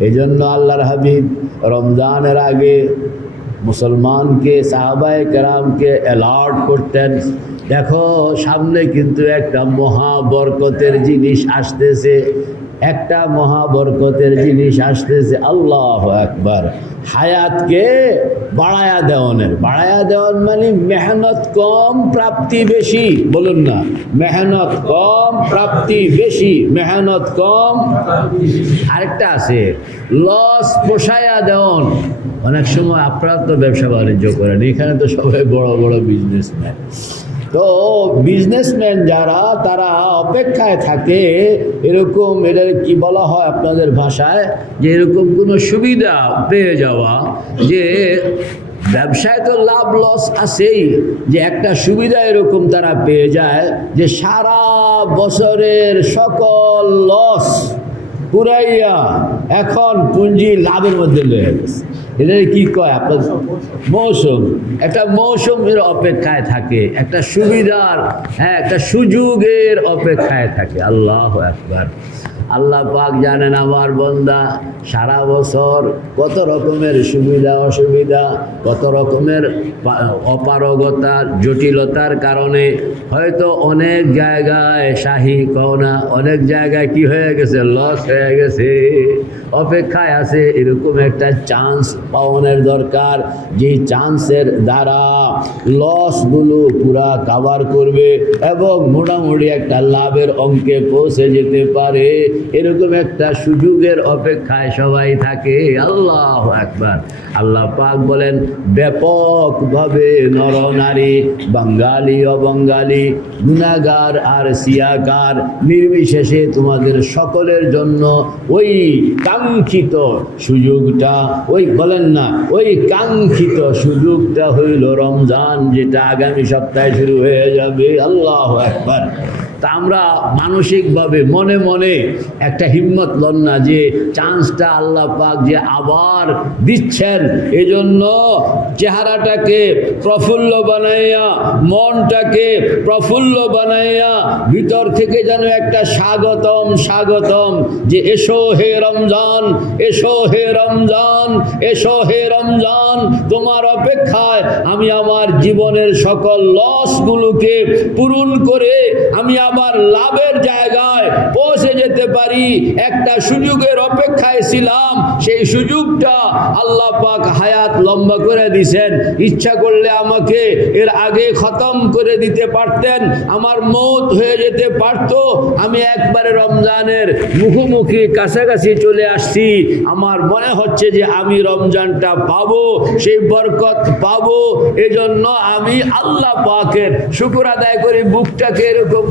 এই জন্য আল্লাহর হাবিব রমজানের আগে মুসলমানকে, সাহাবায় কেরামকে অ্যালার্ট করতেন। দেখো, সামনে কিন্তু একটা মহা বরকতের জিনিস আসতেছে। একটা মহাবরকতের জিনিস আসতেছে, আল্লাহ একবার হায়াতকে বাড়ায়া দেওয়ানের। বাড়ায়া দেওয়ান মানে মেহনত কম, প্রাপ্তি বেশি। বলুন না, মেহনত কম, প্রাপ্তি বেশি, মেহনত কম। আরেকটা আছে, লস পোষায়া দেওয়ান। অনেক সময় আপনারা তো ব্যবসা বাণিজ্য করেন, এখানে তো সবাই বড় বড় বিজনেসম্যান তো বিজনেসম্যান যারা, তারা অপেক্ষায় থাকে, এরকম এটা কি বলা হয় আপনাদের ভাষায়? যে এরকম কোনো সুবিধা পেয়ে যাওয়া, যে ব্যবসায় তো লাভ লস আছেই, যে একটা সুবিধা এরকম তারা পেয়ে যায়, যে সারা বছরের সকল লস পুরাইয়া এখন পুঁজি লাভের মধ্যে লয়ে গেছে। এটা কি কয়? আপনার মৌসুম। একটা মৌসুমের অপেক্ষায় থাকে, একটা সুবিধার হ্যাঁ একটা সুযোগের অপেক্ষায় থাকে। আল্লাহ একবার আল্লাহ পাক জানেন, আমার বন্দা, সারা বছর কত রকমের সুবিধা, অসুবিধা, কত রকমের অপারগতা জটিলতার কারণে হয়তো অনেক জায়গায় শাহী কওনা অনেক জায়গায় কি হয়ে গেছে? লস হয়ে গেছে। অপেক্ষায় আছে এরকম একটা চান্স পাওয়ানোর দরকার। যে চান্সের দ্বারা লসগুলো পুরা কাভার করবে এবং মোটামুটি একটা লাভের অঙ্কে পৌঁছে যেতে পারে। এরকম একটা সুযোগের অপেক্ষায় সবাই থাকে। আল্লাহ একবার আল্লাহ পাক বলেন, ব্যাপকভাবে নরনারী, বাঙালি অবঙ্গালী গুণাগার আর সিয়াকার নির্বিশেষে তোমাদের সকলের জন্য ওই কাঙ্ক্ষিত সুযোগটা, ওই বলেন না, ওই কাঙ্ক্ষিত সুযোগটা হইল রমজান, যেটা আগামী সপ্তাহে শুরু হয়ে যাবে। আল্লাহ একবার তা আমরা মানসিকভাবে মনে মনে একটা হিম্মত লন না যে চান্সটা আল্লাহ পাক যে আবার দিচ্ছেন। এজন্য চেহারাটাকে প্রফুল্ল বানাইয়া, মনটাকে প্রফুল্ল বানাইয়া, ভিতর থেকে যেন একটা স্বাগতম স্বাগতম যে এসো হে রমজান, এসো হে রমজান, এসো হে রমজান, তোমার অপেক্ষায় আমি আমার জীবনের সকল লসগুলোকে পূরণ করে আমি আবার লাভের জায়গায় পৌঁছে যেতে পারি। একটা সুযোগের অপেক্ষায় ছিলাম, সেই সুযোগটা আল্লাহ পাক হায়াত লম্বা করে দিছেন। ইচ্ছা করলে আমাকে এর আগে খতম করে দিতে পারতেন, আমার মত হয়ে যেতে পারতো। আমি একবারে রমজানের মুখোমুখি কাছাকাছি চলে আসছি। আমার মনে হচ্ছে যে আমি রমজানটা পাবো, সেই বরকত পাবো। এজন্য আমি আল্লাহ পাকের শুকুর আদায় করি, বুকটাকে এরকম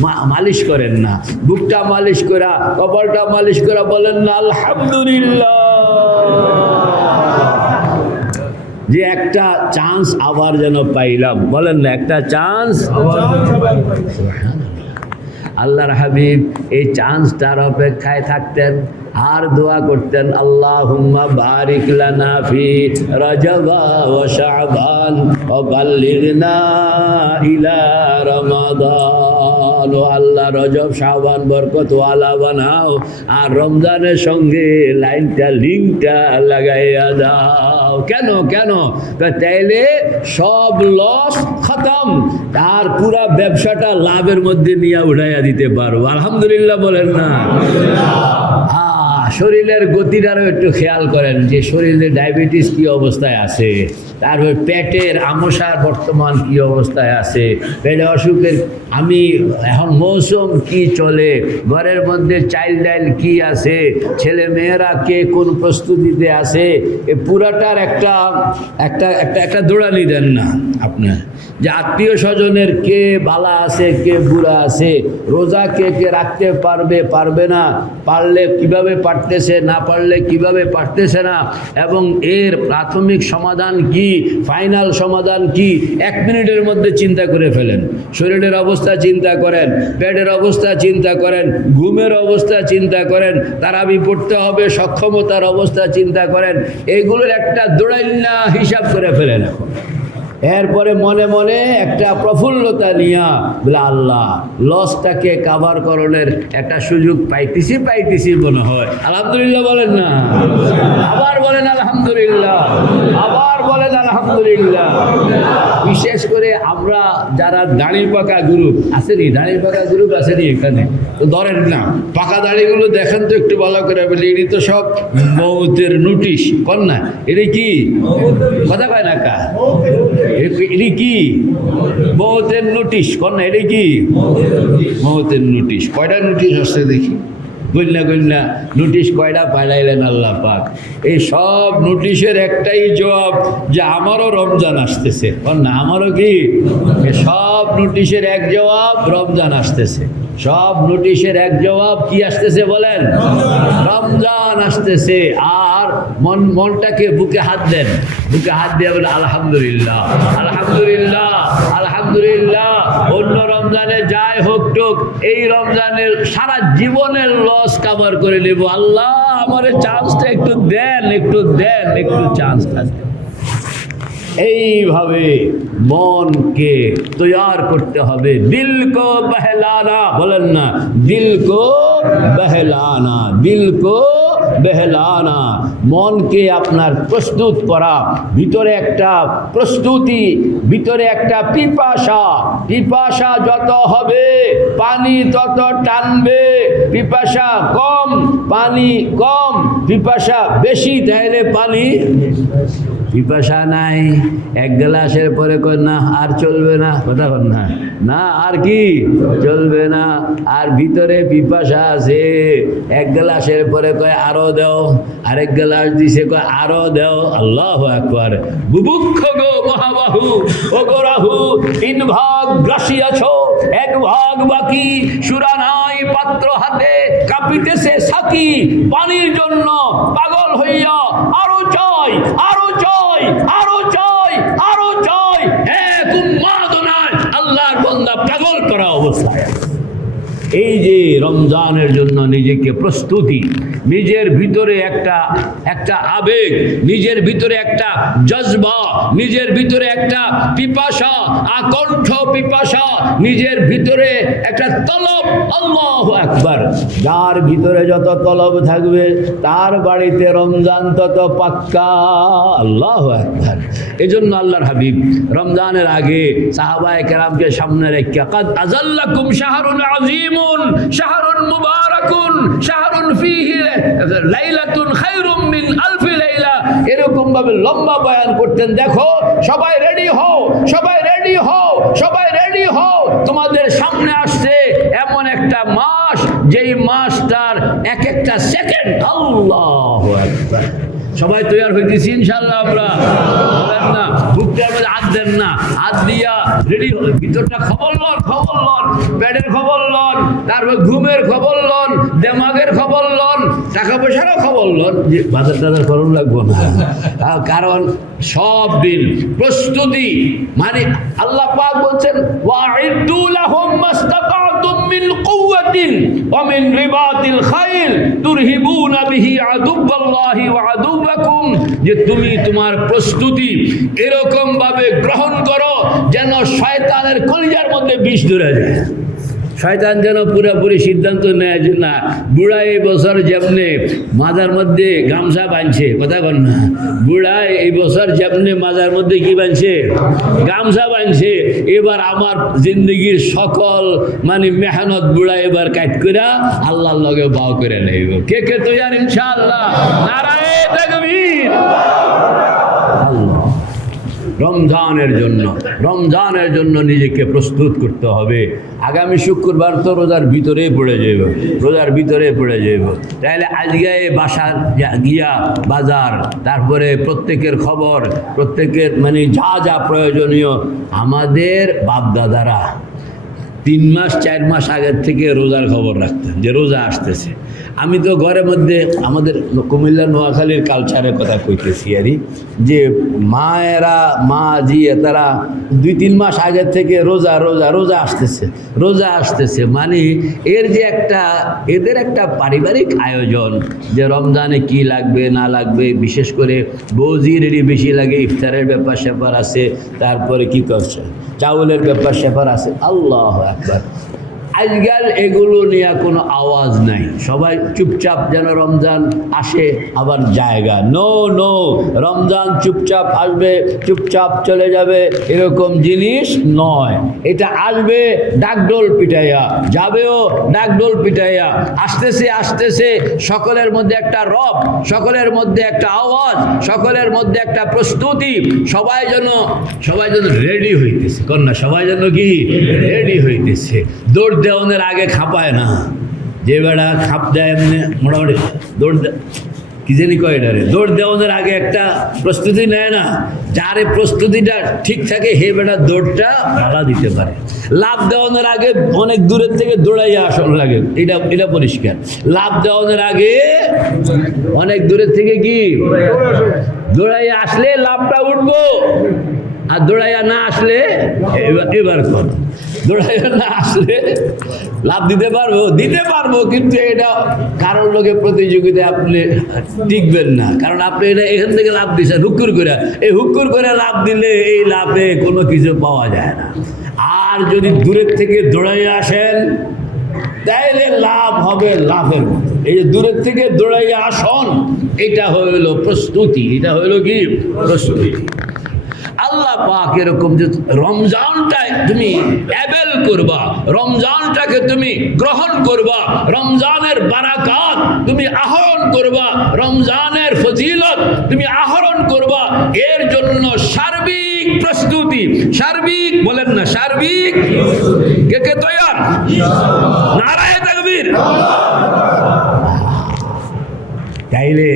মা- মালিশ করেন না। বুকটা মালিশ করা কপালটা মালিশ করা বলেন না আলহামদুলিল্লাহ। যে একটা চান্স আবার যেন পাইলাম বলেন না একটা চান্স আল্লাহর হাবিব এই চান্সটার অপেক্ষায় থাকতেন আর দোয়া করতেন আল্লাহ হুম্মা লানা ও আল্লাহ রজব বরকত ওয়ালা বানাও। আর রমজানের সঙ্গে লাইনটা, লিঙ্কটা লাগাইয়া দাও। কেন কেন? তাইলে সব লস খতম। আর পুরা ব্যবসাটা লাভের মধ্যে নিয়ে উঠাইয়া দিতে পারব আলহামদুলিল্লাহ বলেন না? শরীরের গতিটারও একটু খেয়াল করেন যে শরীরে ডায়াবেটিস কি অবস্থায় আছে। তারপর পেটের আমসার বর্তমান কি অবস্থায় আছে? পেটে অসুখের, আমি এখন মৌসুম কি চলে? ঘরের মধ্যে চাইল্ড ডাইল কি আছে? ছেলে মেয়েরা কে কোন প্রস্তুতিতে আছে? এ পুরাটার একটা একটা একটা একটা দৌড়ানি দেন না আপনার যে আত্মীয় স্বজনের কে বালা আছে, কে বুড়া আছে? রোজা কে কে রাখতে পারবে পারবে না? পারলে কীভাবে পারতেছে, না পারলে কীভাবে পারতেছে না? এবং এর প্রাথমিক সমাধান কি? ফাইনাল সমাধান কি? এক মিনিটের মধ্যে চিন্তা করে ফেলেন। শরীরের অবস্থা চিন্তা করেন, পেটের অবস্থা চিন্তা করেন, ঘুমের অবস্থা চিন্তা করেন, তারাবি পড়তে হবে, সক্ষমতার অবস্থা চিন্তা করেন, এগুলোর একটা দৌড়াইল্লা হিসাব করে ফেলেন এখন। এরপরে মনে মনে একটা প্রফুল্লতা নিয়া বলে, আল্লাহ লসটাকে কাভার করণের একটা সুযোগ পাইতেছি পাইতেছি মনে হয়। আলহামদুলিল্লাহ বলেন না? আবার বলেন, আলহামদুলিল্লাহ। আবার বলেন, আলহামদুলিল্লাহ। বিশেষ করে আমরা যারা দাঁড়ি পাকা গ্রুপ, আসেনি? দাঁড়ি পাকা গ্রুপ আসেনি এখানে। তো ধরেন না, পাকা দাঁড়িগুলো দেখেন তো একটু ভালো করে, বলি এটি তো সব মৌতের নোটিশ। কর না এটি কি? কথা কয় না কা? এটি কি? মৌতের নোটিশ। কর না এটি কি? মৌতের নোটিশ। কয়টা নোটিশ আসছে দেখি। গন্যা গন্যা নোটিশ কয়টা পাইলাইলেন আল্লাহ পাক। এই সব নোটিশের একটাই জবাব যে আমারও রমজান আসতেছে। না, আমারও কি? সব নোটিশের এক জবাব রমজান আসতেছে। সব নোটিশের এক জবাব কি আসতেছে বলেন? রমজান আসতেছে। আর মন, মনটাকে বুকে হাত দেন। বুকে হাত দিয়ে বলে আলহামদুলিল্লাহ আলহামদুলিল্লাহ আলহামদুলিল্লাহ, অন্য রমজানে যাই হোক টুক, এই রমজানের সারা জীবনের লস কাভার করে নেব। আল্লাহ, আমার চান্সটা একটু দেন একটু দেন, একটু চান্স আছে এইভাবে মনকে তৈয়ার করতে হবে। দিল কো বহলানা, বলেন না, দিল কো বহলানা, দিল কো বেহলানা। মনকে আপনার প্রস্তুত করা, ভিতরে একটা প্রস্তুতি, ভিতরে একটা পিপাসা। পিপাসা যত হবে, পানি তত টানবে। পিপাসা কম, পানি কম। পিপাসা বেশি তাহলে পানি পিপাসা নাই, এক গ্লাসের পরে কর না, আর চলবে না। কথা কর না। না, আর কি? চলবে না। আর ভিতরে পিপাসা আছে। এক গ্লাসের পরে কয়, আরও দেও। আরেক গ্লাস দিছে কয়, আরও দেও। আল্লাহ একবার বুভুক্ষ গো মহাবাহু ও গো রাহু, তিন ভাগ গ্রাসিয়াছ, এক ভাগ বাকি। সুরা নাই পাত্র হাতে, কাঁপিতেছে সাকি। পানির জন্য পাগল হইয়া আরও চাই আরও চাই আরও চাই আরও চাই এক উন্মাদনায় আল্লাহর বন্দা পাগল করা অবস্থায় এই যে রমজানের জন্য নিজেকে প্রস্তুতি নিজের ভিতরে একটা একটা আবেগ, নিজের ভিতরে একটা জজবা, নিজের ভিতরে একটা পিপাসা, আকণ্ঠ পিপাসা, নিজের ভিতরে একটা তলব, আল্লাহ একবার যার ভিতরে যত তলব থাকবে, তার বাড়িতে রমজান তত পাক্কা, আল্লাহ একবার এজন্য আল্লাহর হাবিব রমজানের আগে সাহাবায়ে কেরামকে সামনে রেখে, কাদ আজাল্লাকুম শাহরুন আজিমুন শাহরুন মুবারাকুন শাহরুন ফিহি লাইলাতুন খায়রুম মিন আলফি লাইলা এরকম ভাবে লম্বা বয়ান করতেন, দেখো, সবাই রেডি হও, সবাই রেডি হও, সবাই রেডি হও। তোমাদের সামনে আসছে এমন একটা মাস, যেই মাসটার এক একটা সেকেন্ড আল্লাহ সবাই তৈয়ার হইতেছি ইনশাল্লাহ আমরা। বলেন না, বুকটার মধ্যে হাত দেন না। হাত দিয়া রেডি ভিতরটা খবর লন খবর লন। পেটের খবর লন, তারপর ঘুমের খবর লন, দেমাগের খবর লন, টাকা পয়সারও খবর লন। যে বাজার টাজার করুন লাগবো না। কারণ সব দিন প্রস্তুতি মানে আল্লাহ পাক বলছেন কুওয়াতিন ওয়া মিন রিবাতিল খাইল তুরহিবুনা বিহি আদুব্বাল্লাহি ওয়া আদুব্বাকুম যে তুমি তোমার প্রস্তুতি এরকম ভাবে গ্রহণ করো যেন শয়তানের কলিজার মধ্যে বিষ ধরে যায়। শয়তান যেন পুরোপুরি সিদ্ধান্ত নেয় যে না বুড়া এই বছর যেমনে মাজার মধ্যে গামছা বাঁধছে, কথা বল না। বুড়া এই বছর যেমনে মাজার মধ্যে কি বাঁধছে? গামছা বাঁধছে। এবার আমার জিন্দগির সকল মানে মেহনত বুড়া এবার কাট করে আল্লাহর লগে বাও করে নেব কে কে তৈয়ার ইনশাআল্লাহ? নারায়ে তাকবীর। রমজানের জন্য রমজানের জন্য নিজেকে প্রস্তুত করতে হবে। আগামী শুক্রবার তো রোজার ভিতরে পড়ে যাইব, রোজার ভিতরে পড়ে যাইব। তাহলে আজকে বাসার গিয়া বাজার, তারপরে প্রত্যেকের খবর, প্রত্যেকের মানে যা যা প্রয়োজনীয়, আমাদের বাপদাদারা তিন মাস, চার মাস আগের থেকে রোজার খবর রাখতেন, যে রোজা আসতেছে। আমি তো ঘরের মধ্যে আমাদের কুমিল্লা, নোয়াখালীর কালচারের কথা কইতেছি আরই যে মায়েরা, মা জিয়ে তারা দুই, তিন মাস আগের থেকে রোজা রোজা রোজা আসতেছে রোজা আসতেছে। মানে এর যে একটা, এদের একটা পারিবারিক আয়োজন যে রমজানে কি লাগবে, না লাগবে, বিশেষ করে বৌজিরেরই বেশি লাগে, ইফতারের ব্যাপার স্যাপার আছে, তারপরে কি করছে? চাউলের ব্যাপার স্যাপার আছে। আল্লাহ একবার আজকাল এগুলো নিয়ে কোনো আওয়াজ নাই। সবাই চুপচাপ যেন রমজান আসে, আবার জায়গা। নো নো রমজান চুপচাপ আসবে, চুপচাপ চলে যাবে, এরকম জিনিস নয়। এটা আসবে ডাকডোল পিটাইয়া। যাবেও ডাকডোল পিটাইয়া। আসতেছে আসতেছে, সকলের মধ্যে একটা রব, সকলের মধ্যে একটা আওয়াজ, সকলের মধ্যে একটা প্রস্তুতি। সবাই যেন সবাই যেন রেডি হইতেছে। কন্যা, সবাই যেন কি? রেডি হইতেছে। দৌড় দেওয়ানের আগে খাপায় না। যে বেড়া খাপ দেয় এমনি মোটামুটি দৌড় কি জানি কয় এটা রে? দৌড় দেওয়ানের আগে একটা প্রস্তুতি নেয় না। যারে প্রস্তুতিটা ঠিক থাকে, হে বেটা দৌড়টা ভাড়া দিতে পারে। লাভ দেওয়ানোর আগে অনেক দূরের থেকে দৌড়াইয়া আসন লাগে। এটা এটা পরিষ্কার। লাভ দেওয়ানোর আগে অনেক দূরের থেকে কি? দৌড়াইয়া আসলে লাভটা উঠবো। আর দৌড়াইয়া না আসলে এবার এবার কর। দৌড়াইয়া না আসলে লাভ দিতে পারব দিতে পারব, কিন্তু এটা কারোর লোকে প্রতিযোগিতায় আপনি টিকবেন না। কারণ আপনি এটা এখান থেকে লাভ দিচ্ছেন হুকুর করে। এই হুকুর করে লাভ দিলে এই লাভে কোনো কিছু পাওয়া যায় না। আর যদি দূরের থেকে দৌড়াইয়া আসেন, তাইলে লাভ হবে লাভের এই যে দূরের থেকে দৌড়াইয়া আসন, এটা হইল প্রস্তুতি, এটা হইল কি? প্রস্তুতি। পাক এরকম যে রমজানটায় তুমি অ্যাবেল করবা, রমজানটাকে তুমি গ্রহণ করবা, রমজানের বারাকাত তুমি আহরণ করবা, রমজানের ফজিলত তুমি আহরণ করবা, এর জন্য সার্বিক প্রস্তুতি। সার্বিক বলেন না, সার্বিক কে কে তৈয়ার? নারায় তাকবীর। তাইলে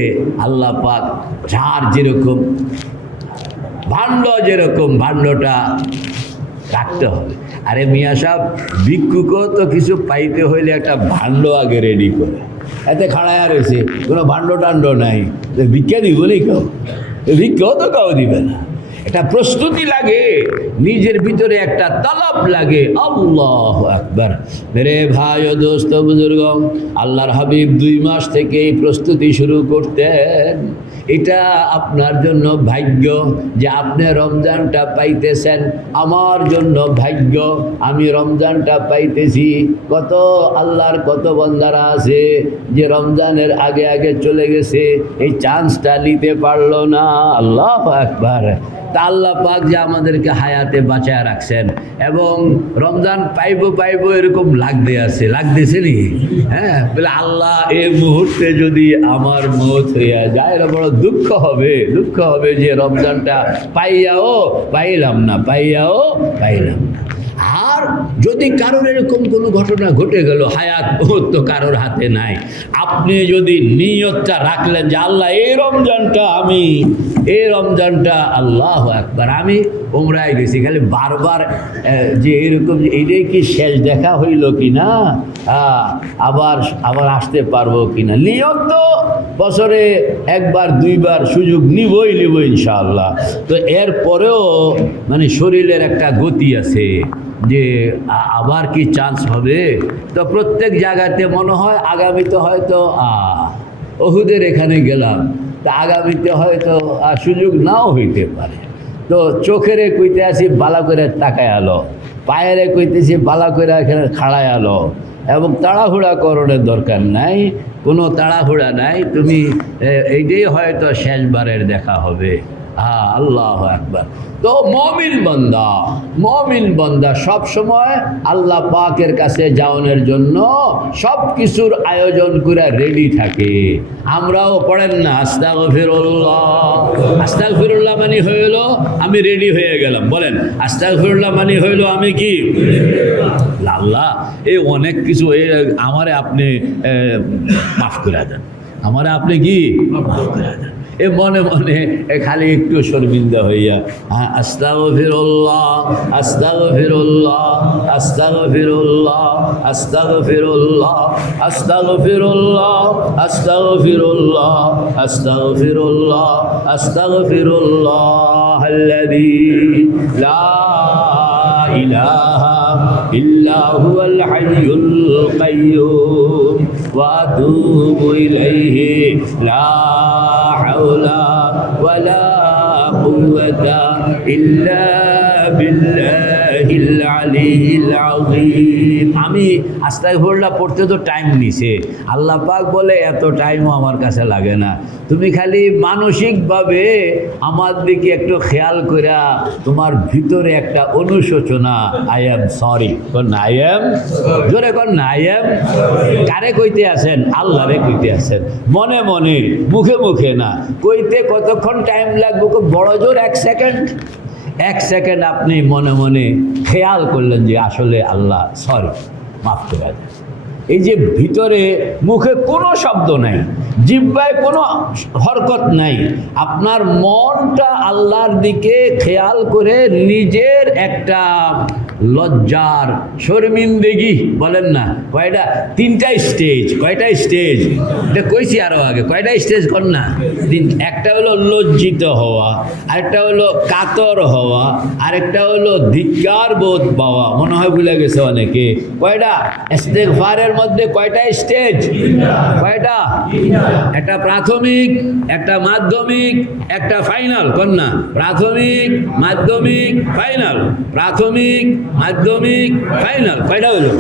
আল্লাহ পাক যার যেরকম ভাণ্ড যেরকম, ভাণ্ডটা রাখতে হবে। আরে মিয়া সাহেব, ভিক্ষুকও তো কিছু পাইতে হইলে একটা ভাণ্ড আগে রেডি করে। এতে খাড়ায় রয়েছে কোনো ভাণ্ড টাণ্ড নাই। ভিক্ষা দিব নি কেউ? ভিক্ষাও তো কেউ দিবে না। একটা প্রস্তুতি লাগে, নিজের ভিতরে একটা তলব লাগে। আল্লাহ আকবার। মেরে ভাই ও দোস্ত বুজুর্গ আল্লাহর হাবিব দুই মাস থেকে এই প্রস্তুতি শুরু করতেন। এটা আপনার জন্য ভাগ্য যে আপনি রমজানটা পাইতেছেন। আমার জন্য ভাগ্য, আমি রমজানটা পাইতেছি। কত আল্লাহর কত বন্দারা আছে যে রমজানের আগে আগে চলে গেছে, এই চান্সটা নিতে পারল না। আল্লাহ একবার তা আল্লাহ পাক যে আমাদেরকে হায়াতে বাঁচায় রাখছেন। এবং রমজান পাইব পাইব এরকম লাগতে আছে, লাগতেছে নি? হ্যাঁ বলে আল্লাহ এ মুহূর্তে যদি আমার মত হইয়া যায়, এটা বড় দুঃখ হবে দুঃখ হবে যে রমজানটা পাইয়াও পাইলাম না, পাইয়াও পাইলাম না। আর যদি কারোর এরকম কোনো ঘটনা ঘটে গেল, হায়াত মুহূর্ত কারোর হাতে নাই। আপনি যদি নিয়তটা রাখলেন যে আল্লাহ, এই রমজানটা আমি, এই রমজানটা আল্লাহ একবার আমি ওমরায় গেছি। খালি বারবার যে এরকম যে এইটাই কি শেষ দেখা হইল কি না? আবার আবার আসতে পারব কি না? নিয়ত তো বছরে একবার, দুইবার সুযোগ নিবই নিব ইনশাআল্লাহ। তো এরপরেও মানে শরীরের একটা গতি আছে। যে আবার কি চান্স হবে? তো প্রত্যেক জায়গাতে মনে হয় আগামীতে হয়তো আহ, ওহুদের এখানে গেলাম। তা আগামীতে হয়তো সুযোগ নাও হইতে পারে। তো চোখের কইতে আসি বালা করে তাকায় আলো। পায়েরে কইতেছি বালা করে এখানে খাড়ায় আলো। এবং তাড়াহুড়া করণের দরকার নাই। কোনো তাড়াহুড়া নাই। তুমি এইটাই হয়তো শেষবারের দেখা হবে। হ্যাঁ আল্লাহ একবার তো মমিন বন্দা মমিন বন্দা সব সময় আল্লাহ পাকের কাছে যাওয়ানোর জন্য সব কিছুর আয়োজন করে রেডি থাকে। আমরাও পড়েন না আস্তাগ ফিরুল্লাহ আস্তাগ ফিরুল্লাহ মানে হইল আমি রেডি হয়ে গেলাম। বলেন আস্তাগ ফিরুল্লাহ মানে হইল আমি কি? আল্লাহ এই অনেক কিছু এই আমারে আপনি এ, মাফ করে দেন। আমারে আপনি কি? মাফ করে দেন। এ মনে মনে এ খালি একটু শর্মিন্দা হইয়া হ্যাঁ আস্তাগ ফিরুল্লাহ আস্তাগ ফিরুল্লাহ আস্তাগ ফিরুল্লাহ আস্তাগ ফিরুল্লাহ আস্তাগ ফিরুল্লাহ আস্তাগ ফিরুল্লাহ আস্তাগ ফিরুল্লাহ আস্তাগ ফিরুল্লাহ الذي لا إله إلا هو الحي القيوم. وأتوب إليه. لا حول ولا قوة إلا بالله. আমি আস্তায় ভোরলা পড়তে তো টাইম নিছে। আল্লাহ পাক বলে, এত টাইমও আমার কাছে লাগে না। তুমি খালি মানসিকভাবে আমার দিকে একটু খেয়াল করা তোমার ভিতরে একটা অনুশোচনা আই এম সরি কন আই এম জোরে কন আই এম কারে কইতে আছেন? আল্লাহরে কইতে আছেন। মনে মনে, মুখে মুখে না। কইতে কতক্ষণ টাইম লাগবে? বড় জোর, এক সেকেন্ড এক সেকেন্ড আপনি মনে মনে খেয়াল করলেন যে আসলে আল্লাহ সরি মাফ করে এই যে ভিতরে মুখে কোনো শব্দ নাই, জিব্বায় কোনো হরকত নাই, আপনার মনটা আল্লাহর দিকে খেয়াল করে নিজের একটা লজ্জার শর্মিন্দেগি, বলেন না। কয়টা? তিনটা স্টেজ, কয়টা স্টেজ? এটা কইছি আরও আগে, কয়টা স্টেজ কর না? একটা হলো লজ্জিত হওয়া, আরেকটা হলো কাতর হওয়া, আরেকটা হলো ধিক্কার বোধ পাওয়া, মনে হয় ভুলে গেছে অনেকে। কয়টা? ইস্তেগফারের মধ্যে কয়টা স্টেজ? কয়টা? একটা প্রাথমিক, একটা মাধ্যমিক, একটা ফাইনাল কন্যা প্রাথমিক, মাধ্যমিক, ফাইনাল। প্রাথমিক মাধ্যমিক ফাইনাল কয়টা হলো।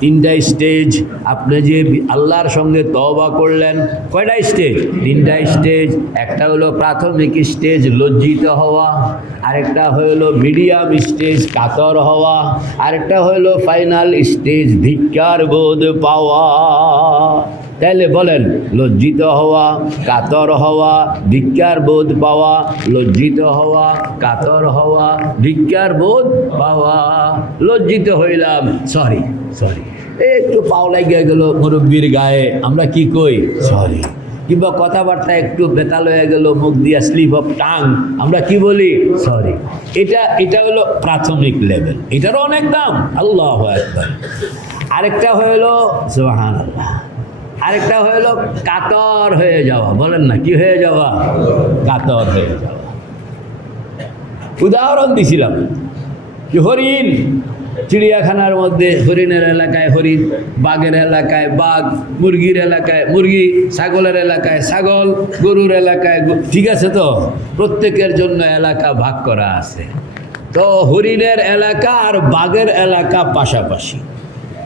তিনটা স্টেজ আপনি যে আল্লাহর সঙ্গে তওবা করলেন, কয়টা স্টেজ তিনটা স্টেজ একটা হলো প্রাথমিক স্টেজ লজ্জিত হওয়া, আরেকটা হলো মিডিয়াম স্টেজ কাতর হওয়া, আরেকটা হলো ফাইনাল স্টেজ ধিক্কার বোধ পাওয়া। তাইলে বলেন, লজ্জিত হওয়া, কাতর হওয়া ধিক্কার বোধ পাওয়া, লজ্জিত হওয়া, কাতর হওয়া ধিক্কার বোধ পাওয়া, লজ্জিত হইলাম। সরি সরি একটু পাও লাগিয়ে গেল মুরব্বীর গায়ে, আমরা কি কই? সরি কিংবা কথাবার্তা একটু বেতাল হয়ে গেল, মুখ দিয়া স্লিপ অফ টাং আমরা কি বলি? সরি এটা এটা হলো প্রাথমিক লেভেল এটারও অনেক দাম। আল্লাহ আরেকটা হলো সোহান আল্লাহ আরেকটা হলো কাতর হয়ে যাওয়া। বলেন না, কি হয়ে যাওয়া? কাতর হয়ে যাওয়া। উদাহরণ দিছিলাম যে হরিণ চিড়িয়াখানার মধ্যে, হরিণের এলাকায় হরিণ, বাঘের এলাকায় বাঘ, মুরগির এলাকায় মুরগি, ছাগলের এলাকায় ছাগল, গরুর এলাকায় ঠিক আছে তো? প্রত্যেকের জন্য এলাকা ভাগ করা আছে। তো হরিণের এলাকা আর বাঘের এলাকা পাশাপাশি।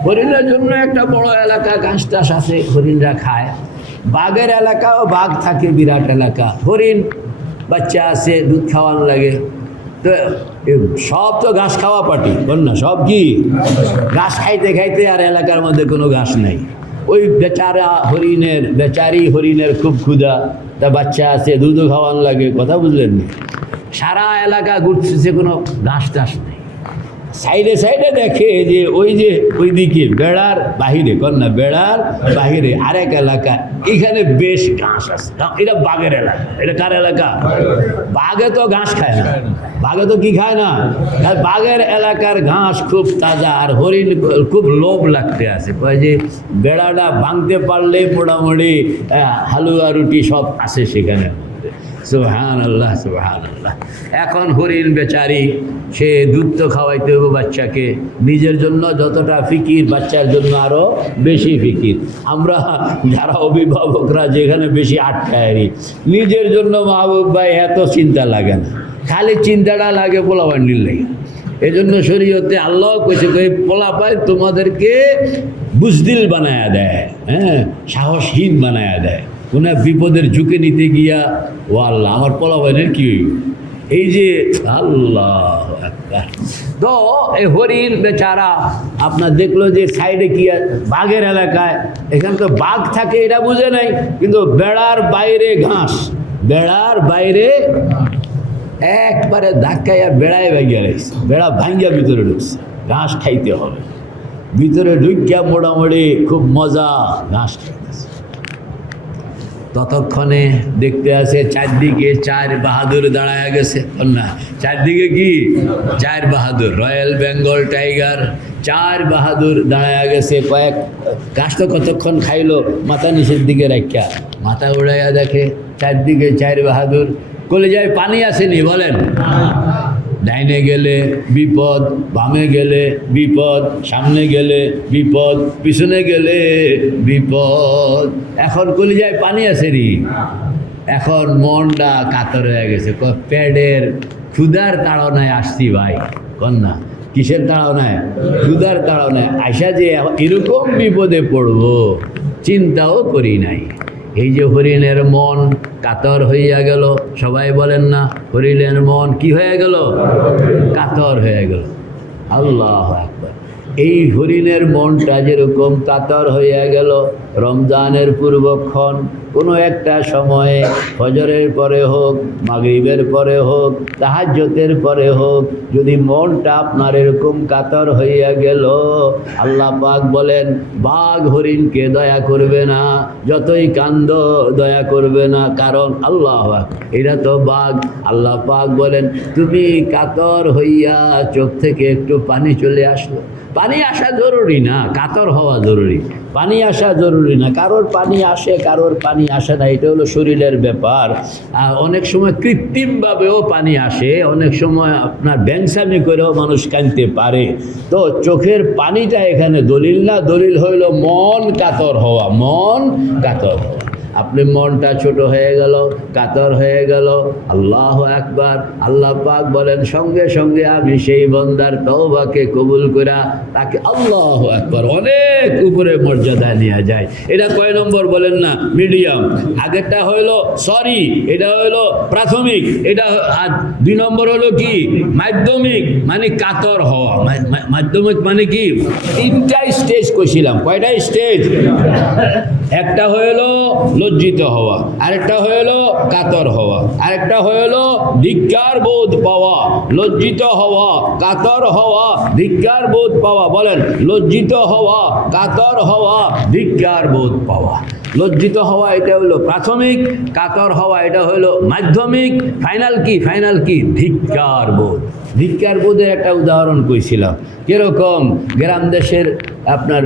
হরিণের জন্য একটা বড় এলাকা, ঘাস টাস আছে, হরিণরা খায়। বাঘের এলাকাও বাঘ থাকে, বিরাট এলাকা। হরিণ, বাচ্চা আছে, দুধ খাওয়ান লাগে। তো সব তো ঘাস খাওয়া পাটি বল না, সব কি? ঘাস খাইতে খাইতে আর এলাকার মধ্যে কোনো ঘাস নেই। ওই বেচারা হরিণের, বেচারি হরিণের খুব ক্ষুধা। তা বাচ্চা আছে, দুধও খাওয়ান লাগে, কথা বুঝলেন না? সারা এলাকা ঘুরতেছে, কোনো ঘাস টাস নেই। সাইডে সাইডে দেখে যে ওই যে ওইদিকে বেড়ার বাহিরে না, বেড়ার বাহিরে আরেক এলাকা, এখানে বেশ ঘাস আছে। এটা বাঘের এলাকা। এটা কার এলাকা? বাঘে তো ঘাস খায় না। বাঘে তো কি খায় না? বাঘের এলাকার ঘাস খুব তাজা, আর হরিণ খুব লোভ লাগতে আছে। যে বেড়াটা ভাঙতে পারলে মোটামুটি হালুয়া রুটি সব আছে সেখানে। সুবহান আল্লাহ সুবহান আল্লাহ এখন হরিণ বেচারি, সে দুধ তো খাওয়াইতে হবে বাচ্চাকে। নিজের জন্য যতটা ফিকির, বাচ্চার জন্য আরও বেশি ফিকির। আমরা যারা অভিভাবকরা, যেখানে বেশি আটকায়ারি। নিজের জন্য মাহবুব ভাই এত চিন্তা লাগে না। খালি চিন্তাটা লাগে পোলাবান্ডির লাগে। এই জন্য শরীয়তে আল্লাহ কইছে, কই পোলা পায় তোমাদেরকে বুজদিল বানায়া দেয় হ্যাঁ? সাহসহীন বানায়া দেয়। কোনো বিপদের ঝুঁকে নিতে গিয়া, ও আল্লাহ, আমার পোলাবাইনের কি হইব? এই যে আল্লাহ তো এই হরিণ বেচারা আপনার দেখল যে সাইডে কি বাঘের এলাকায় এখানে তো বাঘ থাকে এটা বুঝে নাই, কিন্তু বেড়ার বাইরে ঘাস, বেড়ার বাইরে একবারে ধাক্কাইয়া বেড়ায় ভাঙিয়া রাখছে বেড়া ভাঙ্গিয়া ভিতরে ঢুকছে, ঘাস খাইতে হবে। ভিতরে ঢুকিয়া মোটামুটি খুব মজা, ঘাস খাইতেছে। ততক্ষণে দেখতে আসে চারদিকে চার বাহাদুর দাঁড়ায় গেছে। না চারদিকে কি? চার বাহাদুর, রয়্যাল বেঙ্গল টাইগার, চার বাহাদুর দাঁড়ায় গেছে। কয়েক গাছ তো কতক্ষণ খাইলো, মাথা নিচের দিকে রাখা মাথা উড়াইয়া দেখে, চারদিকে চার বাহাদুর। কলে যায় পানি আসেনি, বলেন। ডাইনে গেলে বিপদ, বামে গেলে বিপদ, সামনে গেলে বিপদ, পিছনে গেলে বিপদ। এখন কলিজায় পানি আছে রি। এখন মনটা কাতর হয়ে গেছে। ক- পেটের ক্ষুধার তাড়নায় আসছি ভাই কন্যা কিসের তাড়নায়? ক্ষুধার তাড়নায়। আইসা যে এরকম বিপদে পড়ব, চিন্তাও করি নাই। এই যে হরিণের মন কাতর হইয়া গেল, সবাই বলেন না, হরিণের মন কি হয়ে গেল? কাতর হয়ে গেল। আল্লাহ এই হরিণের মনটা যেরকম কাতর হইয়া গেল, রমজানের পূর্বক্ষণ, কোনো একটা সময়ে ফজরের পরে হোক, মাগরিবের পরে হোক তাহাজ্যতের পরে হোক, যদি মনটা আপনার এরকম কাতর হইয়া গেল, আল্লাহ পাক বলেন, বাঘ হরিণকে দয়া করবে না, যতই কান্দ দয়া করবে না, কারণ আল্লাহ এটা তো বাঘ, আল্লাহ পাক বলেন, তুমি কাতর হইয়া চোখ থেকে একটু পানি চলে আসলো। পানি আসা জরুরি না, কাতর হওয়া জরুরি। পানি আসা জরুরি না, কারোর পানি আসে, কারোর পানি আসে না, এটা হলো শরীরের ব্যাপার। অনেক সময় কৃত্রিমভাবেও পানি আসে, অনেক সময় আপনার ব্যাংসামি করেও মানুষ কানতে পারে। তো চোখের পানিটা এখানে দলিল না, দলিল হইল মন কাতর হওয়া, মন কাতর হওয়া। আপনি মনটা ছোট হয়ে গেল, কাতর হয়ে গেল। আল্লাহ একবার আল্লাহ পাক বলেন, সঙ্গে সঙ্গে আমি সেই বন্দার তওবাকে কবুল করা তাকে আল্লাহ একবার অনেক উপরে মর্যাদা নেওয়া যায়। এটা কয় নম্বর বলেন না? মিডিয়াম। আগেরটা হইল সরি, এটা হইল প্রাথমিক, এটা আর দুই নম্বর হলো কি? মাধ্যমিক মানে কাতর হওয়া। মাধ্যমিক মানে কি? তিনটা স্টেজ কইছিলাম। কয়টা স্টেজ একটা হলো লজ্জিত হওয়া। আরেকটা হলো কাতর হওয়া। আরেকটা হলো ধিক্কার বোধ পাওয়া। লজ্জিত হওয়া, কাতর হওয়া, ধিক্কার বোধ পাওয়া। বলেন, লজ্জিত হওয়া, কাতর হওয়া, ধিক্কার বোধ পাওয়া। লজ্জিত হওয়া এটা হলো প্রাথমিক, কাতর হওয়া এটা হলো মাধ্যমিক, ফাইনাল কি ফাইনাল কি? ধিক্কার বোধ। ধিক্কার বোধের একটা উদাহরণ কইছিলাম। কীরকম? গ্রাম দেশের আপনার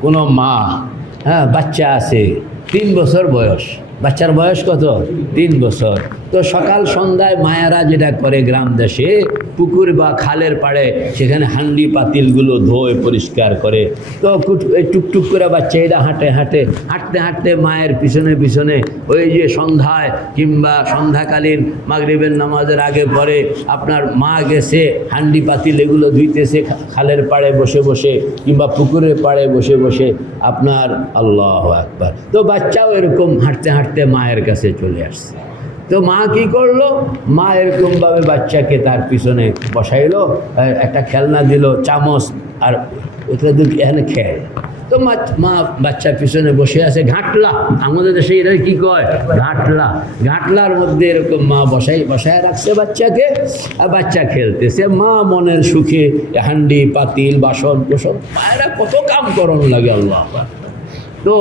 কোনো মা হ্যাঁ বাচ্চা আছে তিন বছর বয়স। বাচ্চার বয়স কত? তিন বছর। তো সকাল সন্ধ্যায় মায়েরা যেটা করে গ্রাম দেশে, পুকুর বা খালের পাড়ে সেখানে হান্ডি পাতিলগুলো ধোয় পরিষ্কার করে। তো এই টুকটুক করে বাচ্চা এরা হাঁটে হাঁটে, হাঁটতে হাঁটতে মায়ের পিছনে পিছনে ওই যে সন্ধ্যায় কিংবা সন্ধ্যাকালীন মাগরিবের নামাজের আগে পরে আপনার মা গেছে, হান্ডি পাতিল এগুলো ধুইতেছে খালের পাড়ে বসে বসে কিংবা পুকুরের পাড়ে বসে বসে, আপনার আল্লাহ একবার তো বাচ্চাও এরকম হাঁটতে হাঁটতে মায়ের কাছে চলে আসছে। তো মা কি করল? মা এরকমভাবে বাচ্চাকে তার পিছনে বসাইলো একটা খেলনা দিল, চামচ, আর ওটা দিল এখানে খেয়ে তো মা বাচ্চার পিছনে বসে আছে, ঘাটলা। আমাদের দেশে এটা কি কয়? ঘাটলা। ঘাটলার মধ্যে এরকম মা বসাই, বসায় রাখছে বাচ্চাকে, আর বাচ্চা খেলতেছে। মা মনের সুখে হান্ডি পাতিল, বাসন কোসন মায়েরা কত কাম করণ লাগে আল্লাহ। তো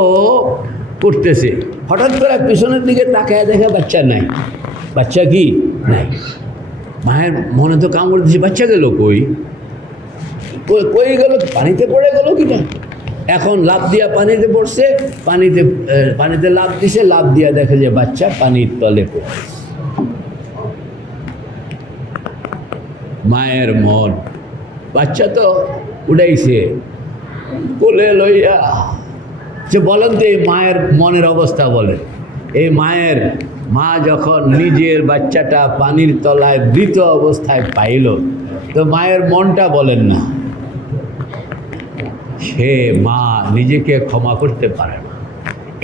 করতেছে। হঠাৎ করে পিছনের দিকে তাকায় দেখে বাচ্চা নাই। বাচ্চা কি? নাই। মায়ের মনে তো কামড় দিচ্ছে বাচ্চা গেল কই? কই- গেল? পানিতে পড়ে গেল কি না এখন লাভ দিয়া পানিতে পড়ছে, পানিতে পানিতে লাভ দিছে লাভ দিয়া দেখে যে বাচ্চা পানির তলে পড়ে মায়ের মন। বাচ্চা তো উড়াইছে। কোলে লইয়া যে বলেন তো, এই মায়ের মনের অবস্থা বলেন। এই মায়ের মা যখন নিজের বাচ্চাটা পানির তলায় মৃত অবস্থায় পাইল, তো মায়ের মনটা বলেন না। সে মা নিজেকে ক্ষমা করতে পারে না।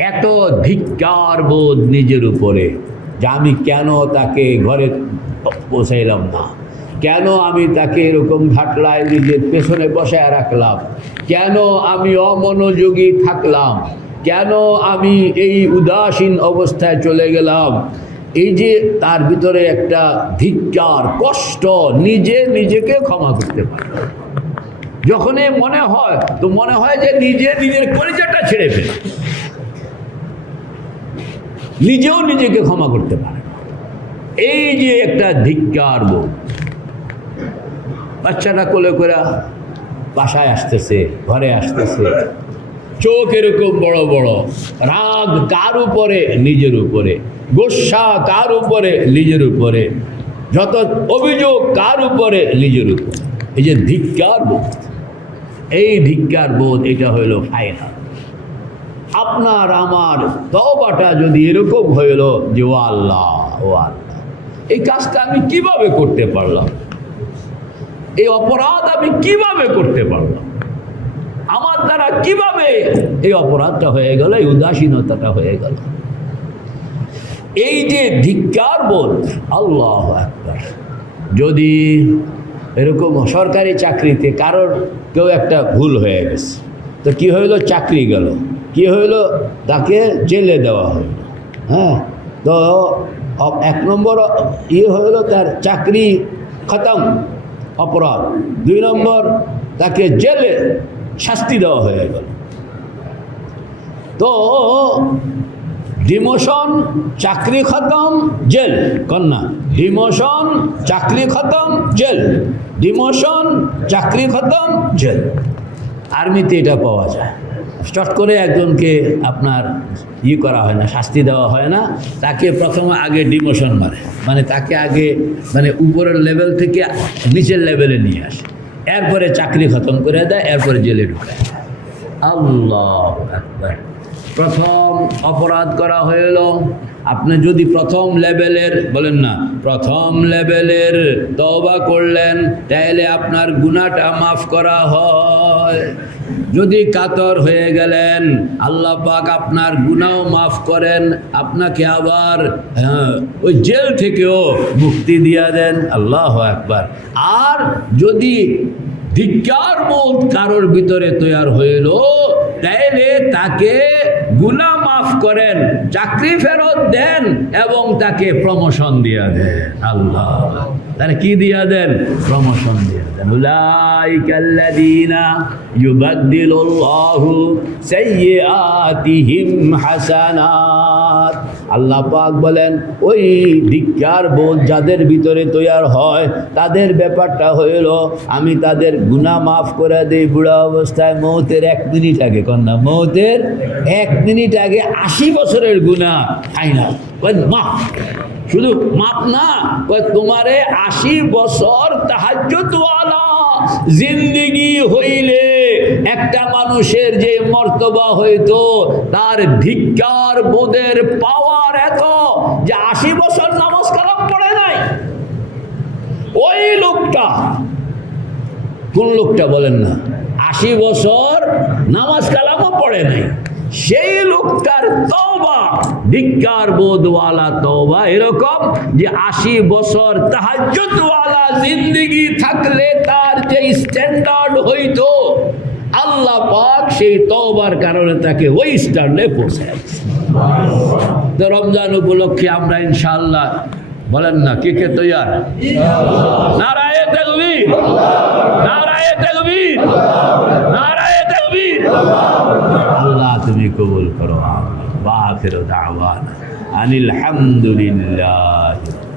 এত ধিক্কার বোধ নিজের উপরে যে আমি কেন তাকে ঘরে পৌঁছাইলাম না? কেন আমি তাকে এরকম ঘাটলায় নিজের পেছনে বসায় রাখলাম? কেন আমি অমনোযোগী থাকলাম? কেন আমি এই উদাসীন অবস্থায় চলে গেলাম? এই যে তার ভিতরে একটা ধিক্কার, কষ্ট নিজে নিজেকে ক্ষমা করতে পারে। যখনই মনে হয়, তো মনে হয় যে নিজে নিজের কলিজাটা ছেড়ে ফেলে। নিজেও নিজেকে ক্ষমা করতে পারে। এই যে একটা ধিক্কার বোধ, বাচ্চাটা কোলে করে বাসায় আসতেছে, ঘরে আসতেছে। চোখ এরকম বড় বড়, রাগ কার উপরে? নিজের উপরে। গোসা কার উপরে? নিজের উপরে। যত অভিযোগ কার উপরে? নিজের উপরে। এই যে ধিক্কার বোধ। এই ধিক্কার বোধ, এটা হইল ফাইনাল আপনার, আমার তবাটা যদি এরকম হইল যে, ও আল্লাহ ও আল্লাহ, এই কাজটা আমি কীভাবে করতে পারলাম? এই অপরাধ আমি কীভাবে করতে পারলাম? আমার দ্বারা কীভাবে এই অপরাধটা হয়ে গেল, এই উদাসীনতাটা হয়ে গেল? এই যে ধিক্কার বোধ, আল্লাহ একবার যদি এরকম সরকারি চাকরিতে কারোর কেউ একটা ভুল হয়ে গেছে, তো কি হইল? চাকরি গেল। কি হইল? তাকে জেলে দেওয়া হইল। হ্যাঁ? তো এক নম্বর ইয়ে হইল তার চাকরি খতম। অপরাধ। দুই নম্বর, তাকে জেলে শাস্তি দেওয়া হয়ে গেল। তো ডিমোশন, চাকরি খতম, জেল। কন্যা, ডিমোশন, চাকরি খতম, জেল। ডিমোশন, চাকরি খতম, জেল। আর্মিতে এটা পাওয়া যায়। চট করে একজনকে আপনার ইয়ে করা হয় না, শাস্তি দেওয়া হয় না। তাকে প্রথমে আগে ডিমোশন মারে। মানে তাকে আগে মানে উপরের লেভেল থেকে নিচের লেভেলে নিয়ে আসে। এরপরে চাকরি খতম করে দেয়, এরপরে জেলে ঢুকায়। আল্লাহ একবার প্রথম অপরাধ করা হইল। আপনি যদি প্রথম লেভেলের বলেন না প্রথম লেভেলের তওবা করলেন তাহলে আপনার গুনাহটা মাফ করা হয়। যদি কাতর হয়ে গেলেন আল্লাহ পাক আপনার গুনাও মাফ করেন আপনাকে আবার হ্যাঁ, ওই জেল থেকেও মুক্তি দিয়া দেন। আল্লাহ একবার আর যদি ধিক্কার বোধ কারোর ভিতরে তৈয়ার হইল, তাইলে তাকে গুনা মাফ করেন, চাকরি ফেরত দেন এবং তাকে প্রমোশন দিয়া দেন। আল্লাহ। তাহলে কি দিয়া দেন? প্রমোশন দিয়া দেন। উলাইকাল্লাযীনা ইউবাদদিলুল্লাহু সাইয়্যাতিহিম হাসানাত। আল্লাহ পাক বলেন, ওই ধিক্কার বোধ যাদের ভিতরে তৈয়ার হয়, তাদের ব্যাপারটা হইল, আমি তাদের গুনাহ মাফ করে দিই। বুড়া অবস্থায় মৌতের এক মিনিট আগে, কন্যা, মৌতের এক মিনিট আগে আশি বছরের গুনাহ ফাইনাল মাফ শুধু মাপ না তোমারে আশি বছর তাহাজ্জুদওয়ালা জিন্দিগি হইলে একটা মানুষের যে মর্তবা হইতো, তার ধিক্কার বোধের পাওয়ার এত যে আশি বছর নামাজ কালাম পড়ে নাই। ওই লোকটা, কোন লোকটা বলেন না, আশি বছর নামাজ কালামও পড়ে নাই। সেই লোকটার তওবা, ধিক্কার বোধওয়ালা তওবা এরকম যে আশি বছর তাহাজ্জুদওয়ালা জিন্দেগি থাকলে তার যে স্ট্যান্ডার্ড হইতো, আল্লাহ পাক সেই তওবার কারণে তাকে ওই স্ট্যান্ডে পৌঁছায় তো রমজান উপলক্ষে আমরা ইনশাআল্লাহ, বলেন না, কে কে তৈয়ার? নারায়ে তাকবীর। নারায়ে তাকবীর। নারায়ে তাকবীর। আল্লাহ তুমি কবুল করো। বাখির দাওয়ানা। আনিল হামদুলিল্লাহ।